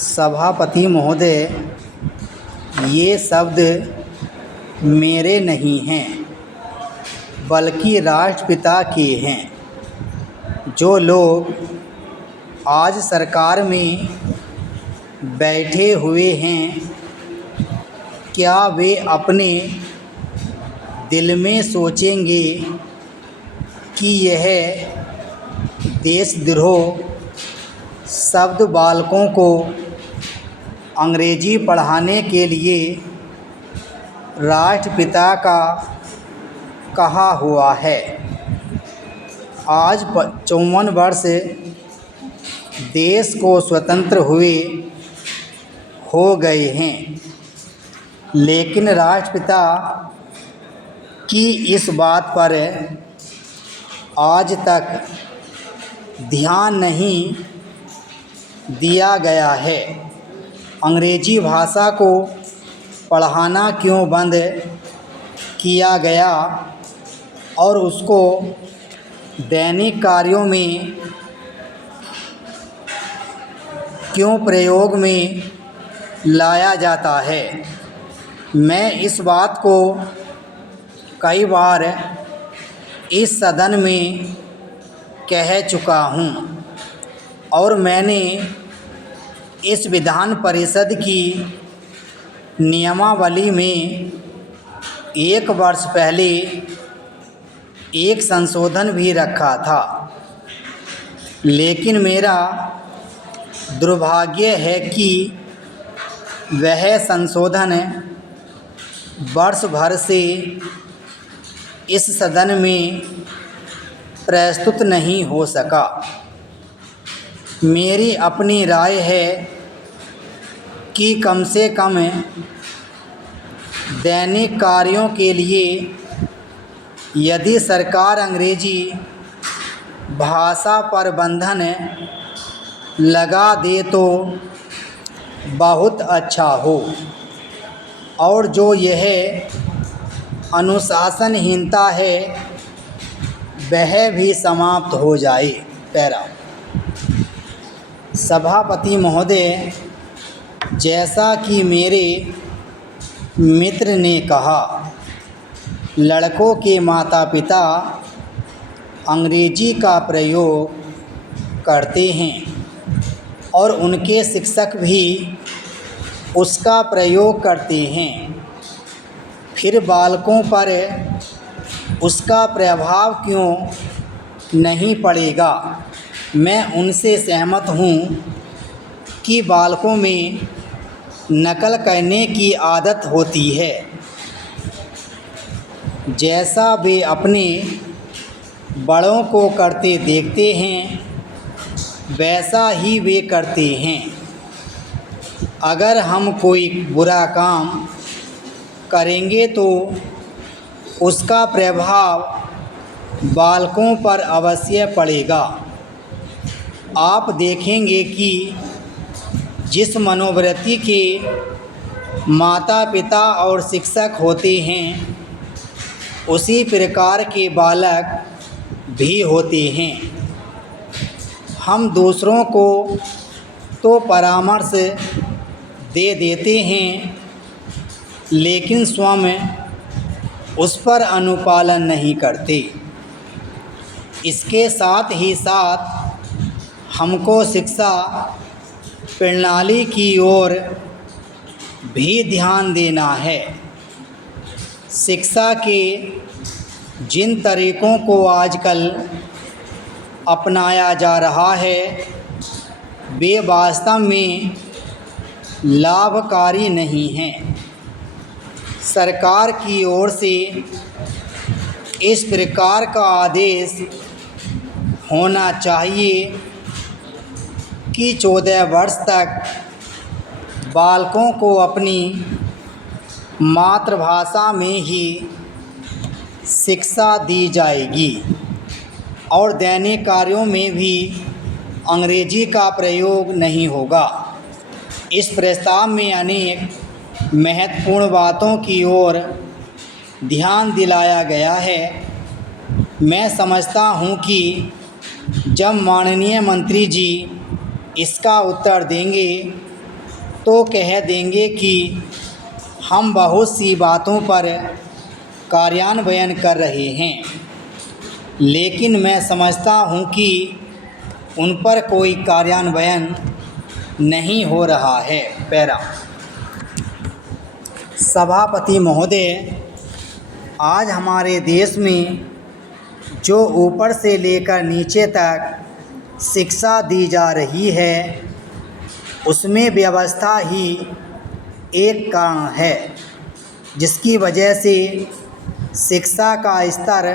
सभापति महोदय, ये शब्द मेरे नहीं हैं बल्कि राष्ट्रपिता के हैं। जो लोग आज सरकार में बैठे हुए हैं, क्या वे अपने दिल में सोचेंगे कि यह देशद्रोह शब्द बालकों को अंग्रेजी पढ़ाने के लिए राष्ट्रपिता का कहा हुआ है। आज 54 वर्ष देश को स्वतंत्र हुए हो गए हैं, लेकिन राष्ट्रपिता की इस बात पर आज तक ध्यान नहीं दिया गया है। अंग्रेजी भाषा को पढ़ाना क्यों बंद किया गया और उसको दैनिक कार्यों में क्यों प्रयोग में लाया जाता है। मैं इस बात को कई बार इस सदन में कह चुका हूँ और मैंने इस विधान परिषद की नियमावली में 1 वर्ष पहले एक संशोधन भी रखा था, लेकिन मेरा दुर्भाग्य है कि वह संशोधन वर्ष भर से इस सदन में प्रस्तुत नहीं हो सका। मेरी अपनी राय है कि कम से कम दैनिक कार्यों के लिए यदि सरकार अंग्रेजी भाषा पर बंधन लगा दे तो बहुत अच्छा हो और जो यह अनुशासनहीनता है वह भी समाप्त हो जाए। पैरा सभापति महोदय, जैसा कि मेरे मित्र ने कहा, लड़कों के माता पिता अंग्रेजी का प्रयोग करते हैं और उनके शिक्षक भी उसका प्रयोग करते हैं। फिर बालकों पर उसका प्रभाव क्यों नहीं पड़ेगा। मैं उनसे सहमत हूँ कि बालकों में नकल करने की आदत होती है। जैसा वे अपने बड़ों को करते देखते हैं वैसा ही वे करते हैं। अगर हम कोई बुरा काम करेंगे तो उसका प्रभाव बालकों पर अवश्य पड़ेगा। आप देखेंगे कि जिस मनोवृत्ति के माता पिता और शिक्षक होते हैं उसी प्रकार के बालक भी होते हैं। हम दूसरों को तो परामर्श दे देते हैं, लेकिन स्वयं उस पर अनुपालन नहीं करते। इसके साथ ही साथ हमको शिक्षा प्रणाली की ओर भी ध्यान देना है। शिक्षा के जिन तरीक़ों को आजकल अपनाया जा रहा है वे वास्तव में लाभकारी नहीं हैं। सरकार की ओर से इस प्रकार का आदेश होना चाहिए कि 14 वर्ष तक बालकों को अपनी मातृभाषा में ही शिक्षा दी जाएगी और दैनिक कार्यों में भी अंग्रेजी का प्रयोग नहीं होगा। इस प्रस्ताव में अनेक महत्वपूर्ण बातों की ओर ध्यान दिलाया गया है। मैं समझता हूँ कि जब माननीय मंत्री जी इसका उत्तर देंगे तो कह देंगे कि हम बहुत सी बातों पर कार्यान्वयन कर रहे हैं, लेकिन मैं समझता हूँ कि उन पर कोई कार्यान्वयन नहीं हो रहा है। पैरा। सभापति महोदय, आज हमारे देश में जो ऊपर से लेकर नीचे तक शिक्षा दी जा रही है, उसमें व्यवस्था ही एक कारण है जिसकी वजह से शिक्षा का स्तर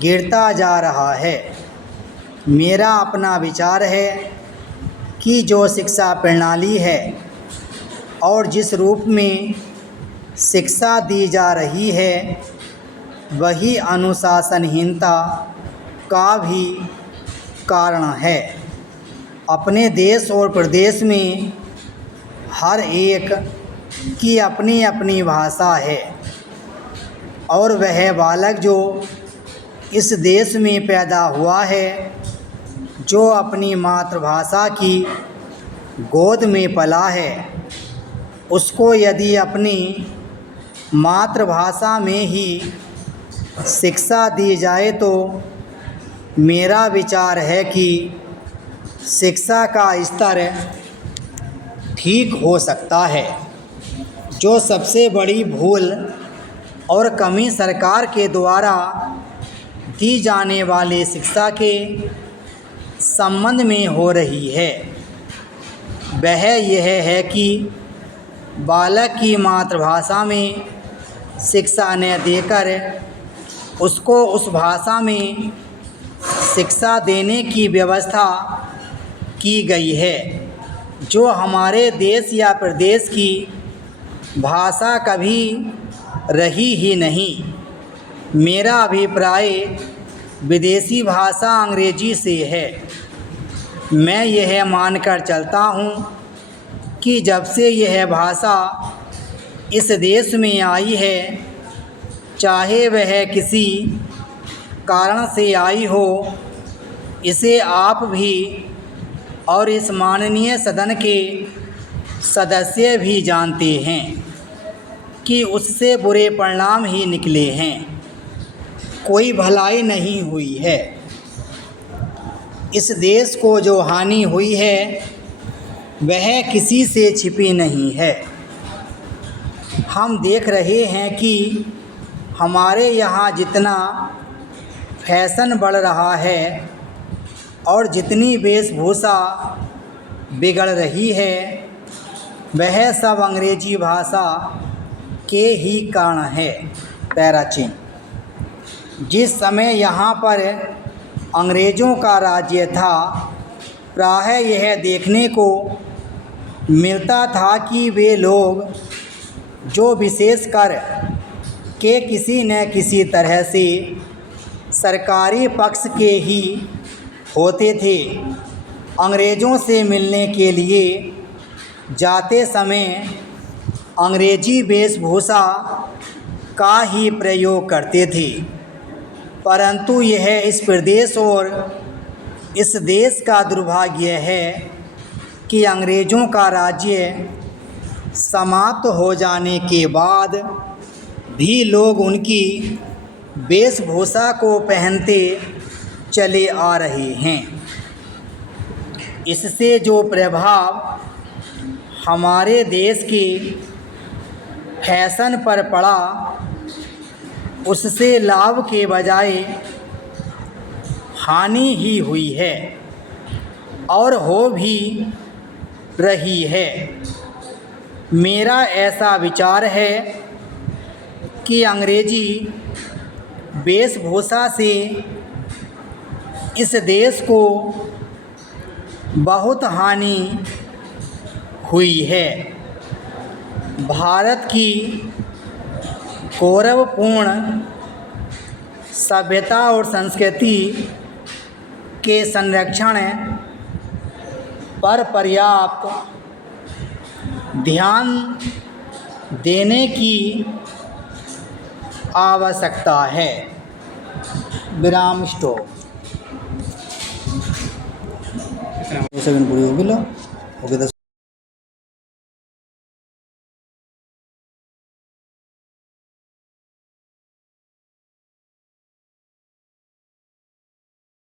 गिरता जा रहा है। मेरा अपना विचार है कि जो शिक्षा प्रणाली है और जिस रूप में शिक्षा दी जा रही है, वही अनुशासनहीनता का भी कारण है। अपने देश और प्रदेश में हर एक की अपनी अपनी भाषा है और वह बालक जो इस देश में पैदा हुआ है, जो अपनी मातृभाषा की गोद में पला है, उसको यदि अपनी मातृभाषा में ही शिक्षा दी जाए तो मेरा विचार है कि शिक्षा का स्तर ठीक हो सकता है। जो सबसे बड़ी भूल और कमी सरकार के द्वारा दी जाने वाले शिक्षा के संबंध में हो रही है, वह यह है कि बालक की मातृभाषा में शिक्षा न देकर उसको उस भाषा में शिक्षा देने की व्यवस्था की गई है, जो हमारे देश या प्रदेश की भाषा कभी रही ही नहीं। मेरा अभिप्राय विदेशी भाषा अंग्रेजी से है। मैं यह मानकर चलता हूँ कि जब से यह भाषा इस देश में आई है, चाहे वह किसी कारण से आई हो, इसे आप भी और इस माननीय सदन के सदस्य भी जानते हैं कि उससे बुरे परिणाम ही निकले हैं, कोई भलाई नहीं हुई है। इस देश को जो हानि हुई है वह किसी से छिपी नहीं है। हम देख रहे हैं कि हमारे यहाँ जितना फैशन बढ़ रहा है और जितनी वेशभूषा बिगड़ रही है, वह सब अंग्रेजी भाषा के ही कारण है। पैराचीन। जिस समय यहाँ पर अंग्रेज़ों का राज्य था, प्रायः यह देखने को मिलता था कि वे लोग जो विशेषकर के किसी न किसी तरह से सरकारी पक्ष के ही होते थे, अंग्रेज़ों से मिलने के लिए जाते समय अंग्रेजी वेशभूषा का ही प्रयोग करते थे। परंतु यह इस प्रदेश और इस देश का दुर्भाग्य है कि अंग्रेज़ों का राज्य समाप्त हो जाने के बाद भी लोग उनकी वेशभूषा को पहनते चले आ रहे हैं। इससे जो प्रभाव हमारे देश के फैशन पर पड़ा, उससे लाभ के बजाय हानि ही हुई है और हो भी रही है। मेरा ऐसा विचार है कि अंग्रेजी वेशभूषा से इस देश को बहुत हानि हुई है। भारत की गौरवपूर्ण सभ्यता और संस्कृति के संरक्षण पर पर्याप्त ध्यान देने की आवश्यकता है। विराम स्टॉप। सेकंड पूरी हो गई।